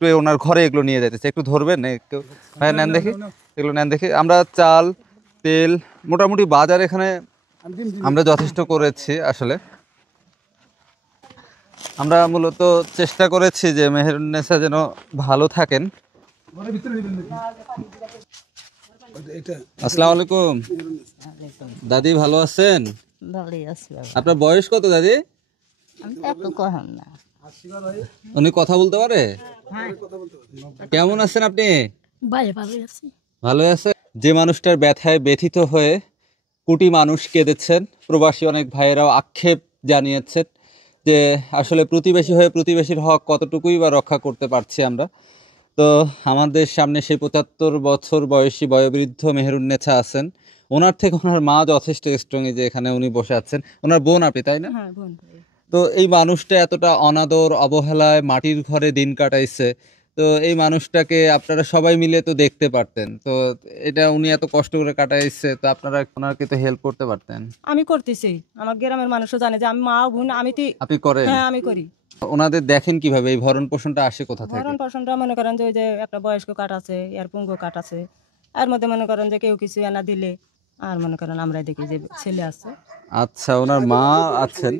একটু ওনার ঘরে এগুলো নিয়ে যাইতেছে, একটু ধরবেন একটু ভাই, নেন দেখি এগুলো, নেন দেখি। আমরা চাল তেল মোটামুটি বাজার এখানে আমরা যথেষ্ট করেছি। আসলে আমরা মূলত চেষ্টা করেছি যে মেহেরুন্নেসা যেন ভালো থাকেন। আসসালামু আলাইকুম দাদি, ভালো আছেন? আপনার বয়স কত দাদি? উনি কথা বলতে পারে? কেমন আছেন আপনি? ভালো আছে। যে মানুষটার ব্যথায় ব্যথিত হয়ে কোটি মানুষ কেঁদেছেন, প্রবাসী অনেক ভাইয়েরাও আক্ষেপ জানিয়েছেন যে আসলে প্রতিবেশী হয়ে প্রতিবেশীর হক কতটুকুই বা রক্ষা করতে পারছি আমরা। তো আমাদের সামনে সেই ৭৫ বছর বয়সী বয়োবৃদ্ধ মেহেরুন্নেছা আছেন। ওনার থেকে ওনার মা যথেষ্ট স্ট্রং, যে এখানে উনি বসে আছেন, ওনার বোন আপনি, তাই না? তো এই মানুষটা এতটা অনাদর অবহেলায় মাটির ঘরে দিন কাটাইছে। তো এই মানুষটাকে আপনারা সবাই মিলে তো দেখতে পারতেন, তো এটা উনি এত কষ্ট করে কাটাইছে, তো আপনারা ওনাকে তো হেল্প করতে পারতেন। আমি করতেছি, আমার গ্রামের মানুষও জানে যে আমি মা বোন, আমি তো। আপনি করেন? হ্যাঁ, আমি করি। ওনাদের দেখেন কিভাবে, এই ভরণ পোষণটা আসে কোথা থেকে? ভরণ পোষণটা মনে করেন যে ওই যে একটা বয়স্ক কাঠ আছে, এর পুঙ্গ কাঠ আছে, এর মধ্যে মনে করেন যে কেউ কিছু এনা দিলে আর মনে করেন আমরা দেখি যে ছেলে আছে। আচ্ছা, ওনার মা আছেন।